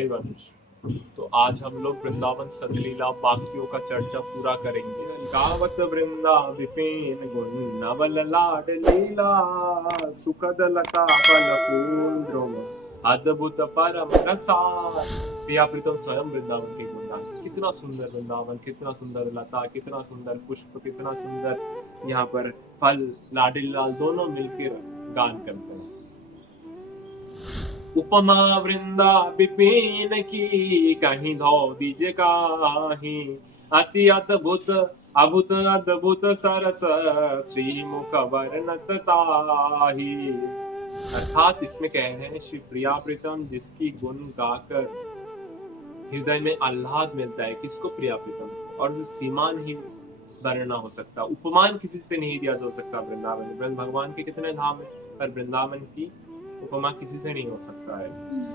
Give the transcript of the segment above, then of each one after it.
हरिवंश। तो आज हम लोग वृंदावन सतलीला बाकियों का चर्चा पूरा करेंगे। गावत वृंदा विपिन गुण नवल लाड लीला सुखद लता फल फूल ध्रुव अद्भुत परम रसार। प्रिया प्रीतम स्वयं वृंदावन के गुणगान। कितना सुंदर वृंदावन, कितना सुंदर लता, कितना सुंदर पुष्प, कितना सुंदर यहाँ पर फल, लाडिल लाल दोनों मिलकर गान करते हैं। उपमा वृंदा विपिन की कहीं धो दीजिए काही अति अद्भुत अभुत अद्भुत सरस श्री मुख वर्णत ताही। अर्थात इसमें कह रहे हैं श्री प्रिया प्रीतम जिसकी गुण गाकर हृदय में आह्लाद मिलता है, किसको? प्रिया प्रीतम। और जो सीमा नहीं वर्णना हो सकता, उपमान किसी से नहीं दिया जा सकता। वृंदावन भगवान के कितने धाम है, पर वृंदावन की उपमा किसी से नहीं हो सकता है।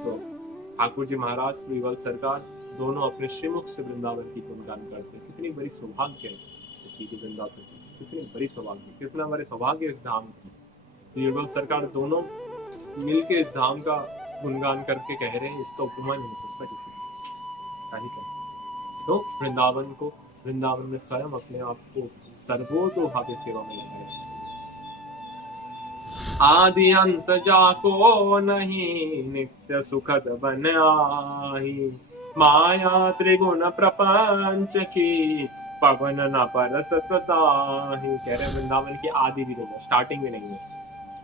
तो ठाकुर जी महाराज, प्रियवल सरकार दोनों अपने श्रीमुख से वृंदावन की गुणगान करते हैं। कितनी बड़ी सौभाग्य है सच्ची की वृंदा सच्ची, कितनी बड़ी सौभाग्य, कितना बड़े सौभाग्य इस धाम की। प्रियवल सरकार दोनों मिलके इस धाम का गुणगान करके कह रहे हैं, इसका उपमा नहीं हो सकता किसी से। तो वृंदावन में स्वयं अपने आप को सर्वोतोभावे सेवा में लगाया। आदि अंत जाको नहीं नित्य सुखद बन आही माया त्रिगुण प्रपंच की पवन न परसत ताही। कह रहे वृंदावन की आदि भी नहीं है, स्टार्टिंग में नहीं है,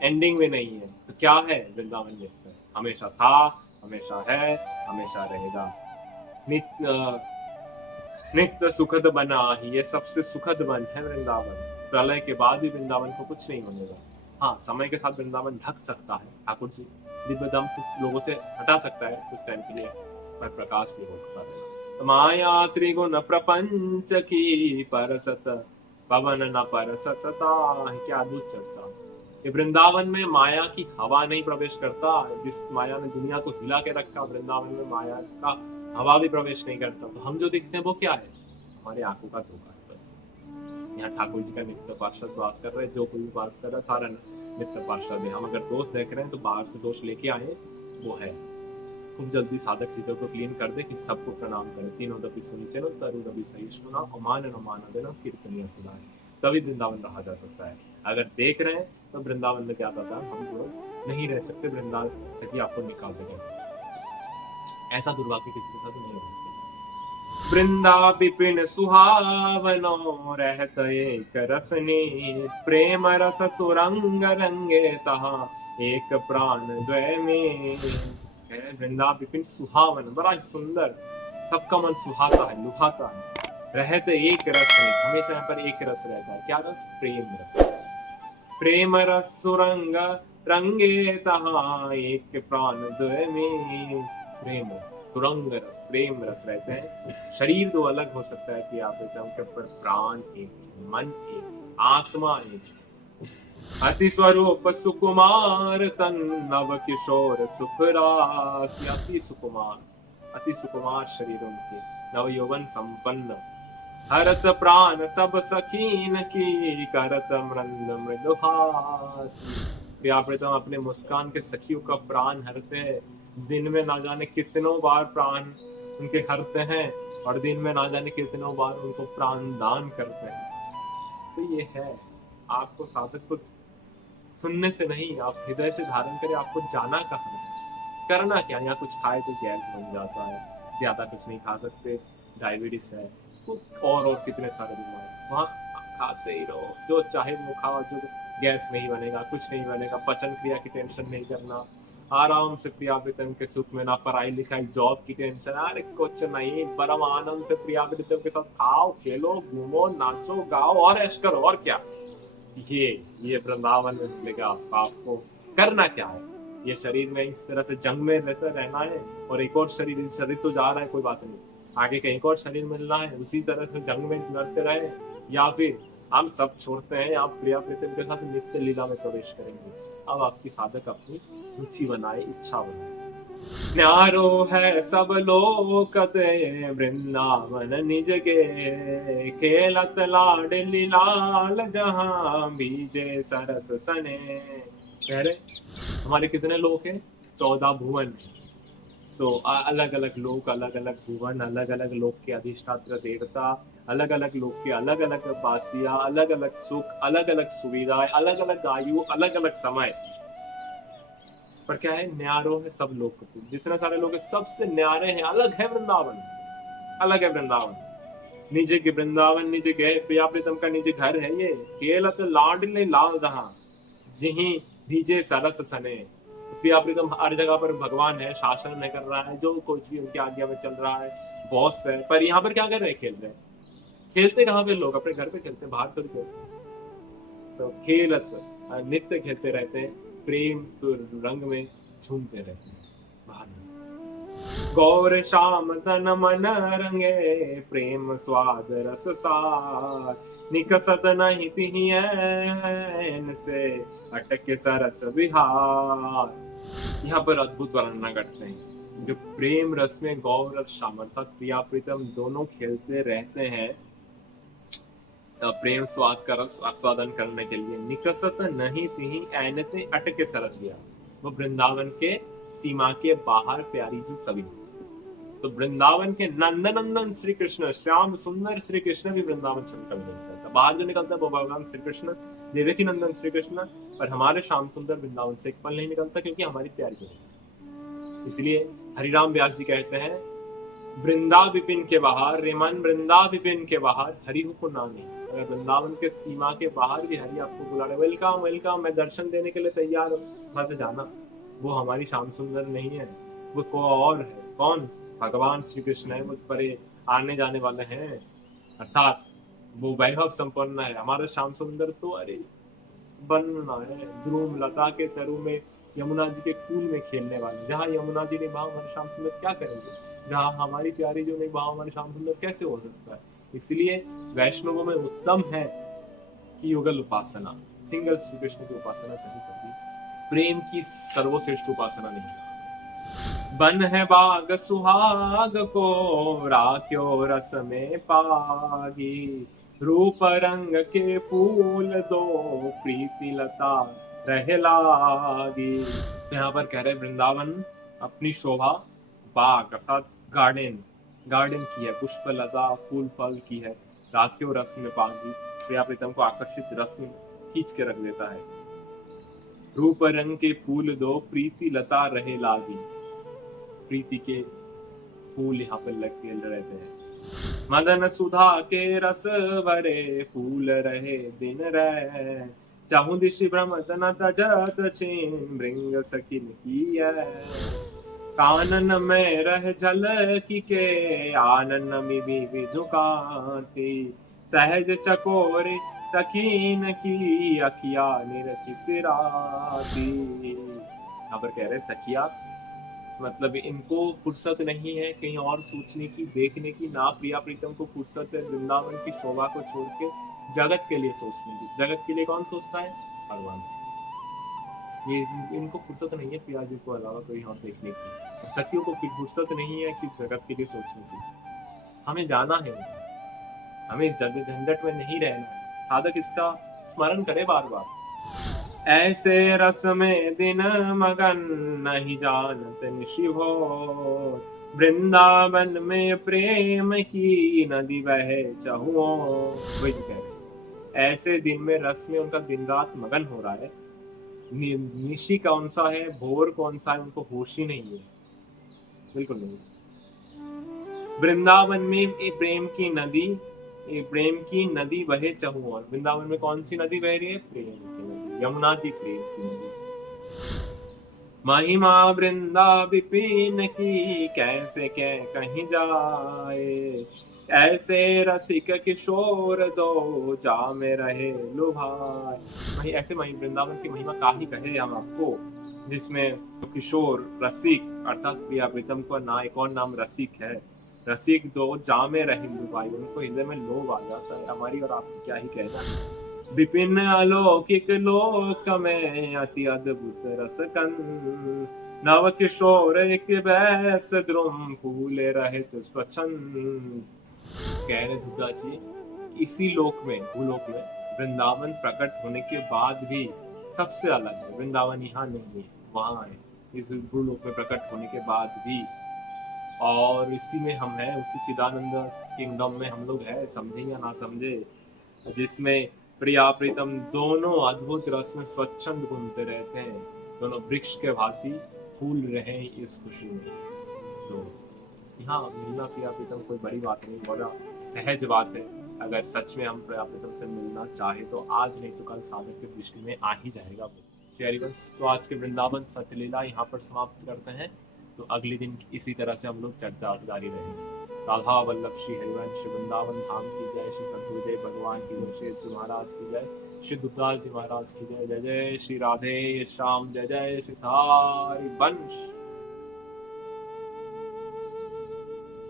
एंडिंग में नहीं है। तो क्या है वृंदावन में? हमेशा था, हमेशा है, हमेशा रहेगा। नित्य सुखद बना ही, ये सबसे सुखद बन है वृंदावन। प्रलय के बाद भी वृंदावन को कुछ नहीं होने वाला। हाँ, समय के साथ वृंदावन ढक सकता है, ठाकुर जी दिव्य दम कुछ लोगों से हटा सकता है कुछ टाइम के लिए, पर प्रकाश भी होता है। माया त्रिगुण प्रपंच की परसत पवन न परसत ताहि। क्या अद्भुत चर्चा। ये वृंदावन में माया की हवा नहीं प्रवेश करता। जिस माया ने दुनिया को हिला के रखा, वृंदावन में माया का हवा भी प्रवेश नहीं करता। तो हम जो दिखते हैं वो क्या है? हमारी आंखों का धोखा है बस। यहाँ ठाकुर जी का नित्य पार्षद वास कर रहे हैं, जो कोई वास कर रहा है सारा नित्य पार्षद है। हम अगर दोष देख रहे हैं तो बाहर से दोष लेके आए, वो है खूब जल्दी साधक हृदय को क्लीन कर दे कि सबको प्रणाम करे। तीनों दबी सुनिचेनो तरु दबी सहिष्णुना अमान न मान देना कीर्तनीय सदा है, तभी वृंदावन रहा जा सकता है। अगर देख रहे हैं तो वृंदावन में क्या पता, हम लोग नहीं रह सकते, वृंदावन से आपको निकाल देंगे। ऐसा दुर्भाग्य किसी के साथ नहीं होना चाहिए। वृंदा विपिन सुहावनो रहत एक रसनी प्रेम रस सुरंग रंगे तहा एक प्राण द्वय में। वृंदा विपिन सुहावन, बड़ा सुंदर, सबका मन सुहाता है, लुभाता है। रहत एक रस में, हमेशा यहाँ पर एक रस रहता है। क्या रस? प्रेम रस। प्रेम रस सुरंग रंगे तहा एक प्राण द्वय में। प्रेम सुरंग रस, प्रेम रस रहते हैं। शरीर दो अलग हो सकता है कि आप एकदम प्राण एक, मन एक, आत्मा एक। अति स्वरूप सुकुमार तन नव किशोर सुखरास। अति सुकुमार, अति सुकुमार शरीर उनके, नव यौवन संपन्न। हरत प्राण सब सखीन की करत मृद मृदुहास। प्रिया प्रीतम अपने मुस्कान के सखियों का प्राण हरते हैं। दिन में ना जाने कितनों बार प्राण उनके हरते हैं, और दिन में ना जाने कितनों बार उनको प्राण दान करते हैं। तो ये है, आपको साधक को सुनने से नहीं, आप हृदय से धारण करें। आपको जाना कहाँ है, करना क्या? यहाँ कुछ खाए तो गैस बन जाता है, ज्यादा कुछ नहीं खा सकते, डायबिटीज है, और कितने सारे बीमार, वहाँ खाते ही रहो, जो चाहे वो खाओ, जो गैस नहीं बनेगा, कुछ नहीं बनेगा। पचन क्रिया की टेंशन नहीं करना, आराम से प्रिया प्रीतम के सुख में, ना पढ़ाई लिखाई जॉब की टेंशन, अरे कुछ नहीं, परम आनंद से प्रिया प्रीतम के साथ खाओ, खेलो, घूमो, नाचो, गाओ और ऐश करो। और क्या? ये वृंदावन में मिलेगा आपको। करना क्या है? ये शरीर में इस तरह से जंग में रहते रहना है, और एक और शरीर तो जा रहा है, कोई बात नहीं, आगे का एक और शरीर मिलना है, उसी तरह से जंग में लड़ते रहे। या फिर हम सब छोड़ते हैं, आप प्रिया प्रीतम के साथ नित्य लीला में प्रवेश करेंगे। अब आपकी साधक अपनी रुचि बनाए, इच्छा बनाए। न्यारो है सब लोक वृंदावन निज के खेलत लाड लीलाल जहां बीजे सरस सने। कह रहे हमारे कितने लोक हैं? 14 भुवन। तो अलग अलग लोग, अलग अलग भुवन, अलग अलग लोग के अधिष्ठात्र देवता, अलग अलग लोग के अलग अलग बासिया, अलग अलग सुख, अलग अलग सुविधाएं, अलग अलग आयु, अलग अलग समय। पर क्या है, न्यारो है सब लोग, जितने सारे लोग हैं सबसे न्यारे हैं, अलग है वृंदावन, अलग है वृंदावन। निजे के वृंदावन निजे गए प्रिया प्रीतम का निजे घर है ये। केलत लाडले लाल दहा जिही भीजे सरस सने। प्रिया प्रीतम हर जगह पर भगवान है, शासन है कर रहा है, जो कुछ भी उनकी आज्ञा में चल रहा है, बॉस है। पर यहाँ पर क्या कर रहे हैं, खेल रहे हैं। खेलते कहाँ पे लोग, अपने घर पे खेलते हैं, बाहर तो नहीं खेलते। तो खेलत नित्य खेलते रहते हैं, प्रेम सुर रंग में झूमते रहते हैं बाहर में। गौर श्याम तन मन रंगे प्रेम स्वाद रस सार। निकसत नहीं तिहि ऐन ते अटके सरस विहार। यहाँ पर अद्भुत वर्णना करते हैं, जो प्रेम रस में गौर और श्याम अर्थात प्रिया प्रीतम दोनों खेलते रहते हैं प्रेम स्वाद का रस आस्वादन करने के लिए। निकसत नहीं तिहि ऐन ते अटके सरस विहार, वो वृंदावन के सीमा के बाहर प्यारी जो कवि। तो वृंदावन के नंदनंदन श्री कृष्ण, श्याम सुंदर श्री कृष्ण भी वृंदावन चलकर निकलता है। बाहर जो निकलता है वो भगवान श्री कृष्ण, देवकी नंदन श्री कृष्ण। पर हमारे श्याम सुंदर वृंदावन से एक पल नहीं निकलता, क्योंकि हमारी प्यारी है। इसलिए हरिराम व्यास जी कहते हैं, वृंदा विपिन के बाहर रे मन, वृंदा विपिन के बाहर हरि को नानी। अगर वृंदावन के सीमा के बाहर भी हरि आपको बुला रहे, वेलकम वेलकम, मैं दर्शन देने के लिए तैयार हूँ, मत जाना। वो हमारी श्याम सुंदर नहीं है, वो को और है। कौन? भगवान श्री कृष्ण है, वो परे आने जाने वाले हैं, अर्थात वो वैभव संपन्न है। हमारा श्याम सुंदर तो अरे बनना है, ध्रुव लता के तरु में यमुना जी के कूल में खेलने वाले। जहाँ यमुना जी ने भाव, हमारे श्याम सुंदर क्या करेंगे? जहाँ हमारी प्यारी जो नहीं भाव, हमारे श्याम सुंदर कैसे हो सकता है? इसलिए वैष्णवों में उत्तम है कि युगल उपासना, सिंगल श्री कृष्ण की उपासना कभी कभी प्रेम की सर्वश्रेष्ठ उपासना नहीं। बन है बाग सुहाग को राख्यो रस में पागी। रूप रंग के फूल दो प्रीति लता रह लागी। तो यहाँ पर कह रहे वृंदावन अपनी शोभा बाग अर्थात गार्डन की है, पुष्प लता फूल फल की है। राख्यो रस में पागी, प्रिया प्रीतम को आकर्षित रस में खींच के रख देता है। रूप रंग के फूल दो प्रीति लता रहे लागी, प्रीति के फूल यहाँ पर लगे रहते हैं। मदन सुधा के रस भरे फूल रहे दिन रहे। चाहूं दिशि भ्रमत न तजत छिन भृंग सकिन की कानन में रह झल की के आनन मिबी विधुकांति। सहज चकोरी सखीन की अखिया निरखि सिराती। यहाँ पर कह रहे सखिया, मतलब इनको फुर्सत नहीं है कहीं और सोचने की, देखने की। ना प्रिया प्रीतम को फुर्सत है वृंदावन की शोभा को छोड़ के जगत के लिए सोचने की। जगत के लिए कौन सोचता है? भगवान। ये इनको फुर्सत नहीं है प्रिया जी को अलावा कोई और देखने की। सखियों को फुर्सत नहीं है कि जगत के लिए सोचने की। हमें जाना है, हमें इस झंझट में नहीं रहना है। साधक इसका स्मरण करे बार बार। ऐसे रस में दिन मगन नहीं जानत निशि भोर। वृंदावन में प्रेम की नदी बहे चहुओ। वही कह रहे, ऐसे दिन में रस में उनका दिन रात मगन हो रहा है। निशि कौन सा है, भोर कौन सा है, उनको होश ही नहीं है, बिल्कुल नहीं। वृंदावन में प्रेम की नदी बहे चहुओर। वृंदावन में कौन सी नदी बह रही है? प्रेम की नदी, यमुना जी प्रेम की नदी। महिमा वृंदा विपिन की कैसे कहीं जाए। ऐसे रसिक किशोर दो जा में रहे लुभाए। ऐसे वृंदावन की महिमा का ही कहे हम आपको, जिसमें किशोर रसिक अर्थात प्रिया प्रीतम को ना एक और नाम रसिक है। रसिक दो जामे रहिंदु भाई, उनको हृदय में लोभ आ जाता है। हमारी और आपकी क्या ही कहना। विपिन अलौकिक लोक में अति अद्भुत रसकन। नव किशोर एक बैस द्रुम फूले रहित स्वच्छंद। कह रहे दुर्गा जी, इसी लोक में, भूलोक में वृंदावन प्रकट होने के बाद भी सबसे अलग है। वृंदावन यहाँ नहीं है, वहाँ है। इस भूलोक में प्रकट होने के बाद भी और इसी में हम हैं, उसी चिदानंद किंगडम में हम लोग हैं, समझे या ना समझे, जिसमें प्रिया प्रीतम दोनों अद्भुत रस में स्वच्छंद घूमते रहते हैं, दोनों वृक्ष के भांति फूल रहे हैं इस खुशी में। तो यहाँ मिलना प्रिया प्रीतम कोई बड़ी बात नहीं, बड़ा सहज बात है। अगर सच में हम प्रिया प्रीतम से मिलना चाहे तो आज नहीं तो कल सागर की दृष्टि में आ ही जाएगा वो। हरिवंश, तो आज के वृंदावन सत्यलीला यहाँ पर समाप्त करते हैं। तो अगले दिन इसी तरह से हम लोग चर्चा जारी रहेंगे। राधा वल्लभ श्री हरिवंश वृंदावन धाम की जय, श्री सतगुरुदेव भगवान की जय, श्री जी महाराज की जय, श्री दुर्दास जी महाराज की जय, जय जय श्री राधे श्याम, जय जय श्री हरिवंश।